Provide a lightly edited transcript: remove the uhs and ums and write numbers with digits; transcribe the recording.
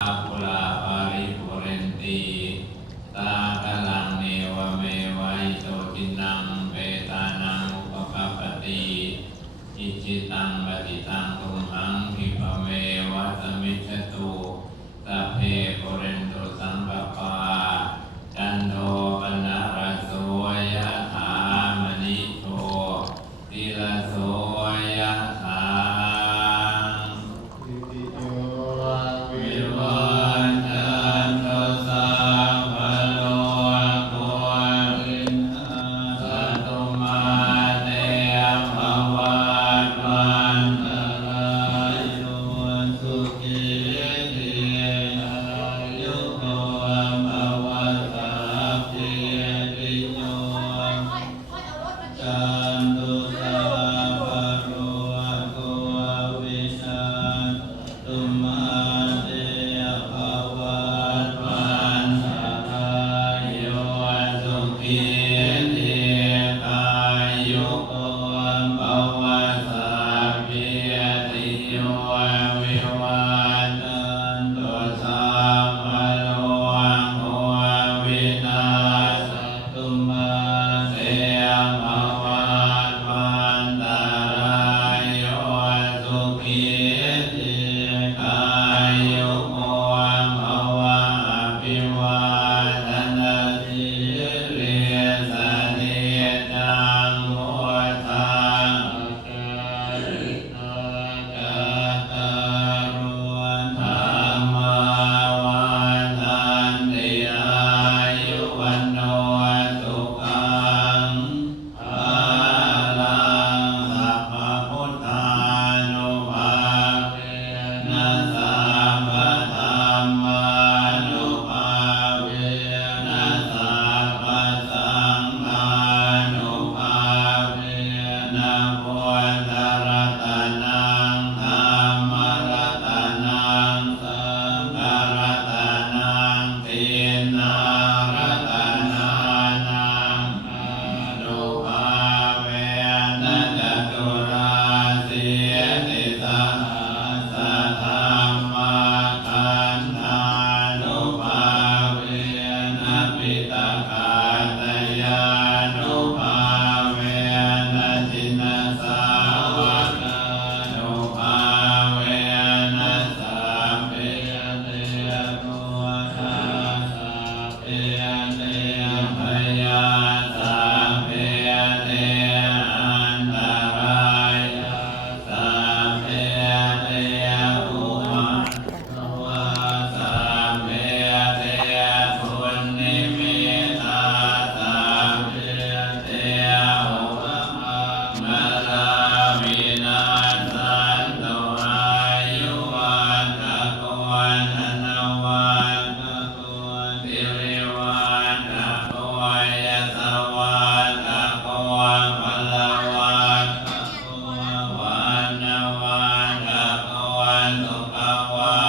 ปุราปาริปุเรนติสาคลังเนวเมวะอิโตทินังเปตานังอุปกัปปติอิจิตังปฏิตังตุมหังคิปะเมวะสมิจฉตุสัพเพปุเรนตุสังกปาจันโทปนะระโสยะถามณิโชติระโสยะถาวิวัชชันตุสัพพะโลกวินาศตุมาเตภวัตวันตรายโยสุขีทีอายุโกภวสัพพิติโยจันตุสัพพะโลกวินาศตุมาเตภวัตวันตรายโยสุขีทีอายุโกภวสัพพิติโยวิวัชชันตุสัพพะโลกวินาศตุมาเตภวัตวันตรายโยสุขีทีอายุโกภวะอภิวาทนาสิริสเนจังโมทังกาลิโนจัตตารโธรรมาวันตันติอายุวันโนสุขังภาลังสัพพพุทธานุภาเวนะสัพพธรรมานุภาเวนะสัพพสังฆานุภาเวนะพุทธรัตนังธัมมรัตนังสังฆรัตนังตินารัตนานังอนุภาเวนะจตุราสีติสหัสธรรมาคันธานุภาเวนะปิตกาตยานุภาเวนะจินสาวกานุภาเวนะสัพเพเตโมทาสัพเพเตพยาสัพเพเตอันตรายาสัพเพเตอุมาภวะสัพเพเตปุณณิมิตาสัพเพเตอุปมังมะลาวินาศสันตุอายุวันตะโกธนวันตะโกสิริวันตะโกยสวันตะโกพลวันตะโกวันวันตะโกสุขวั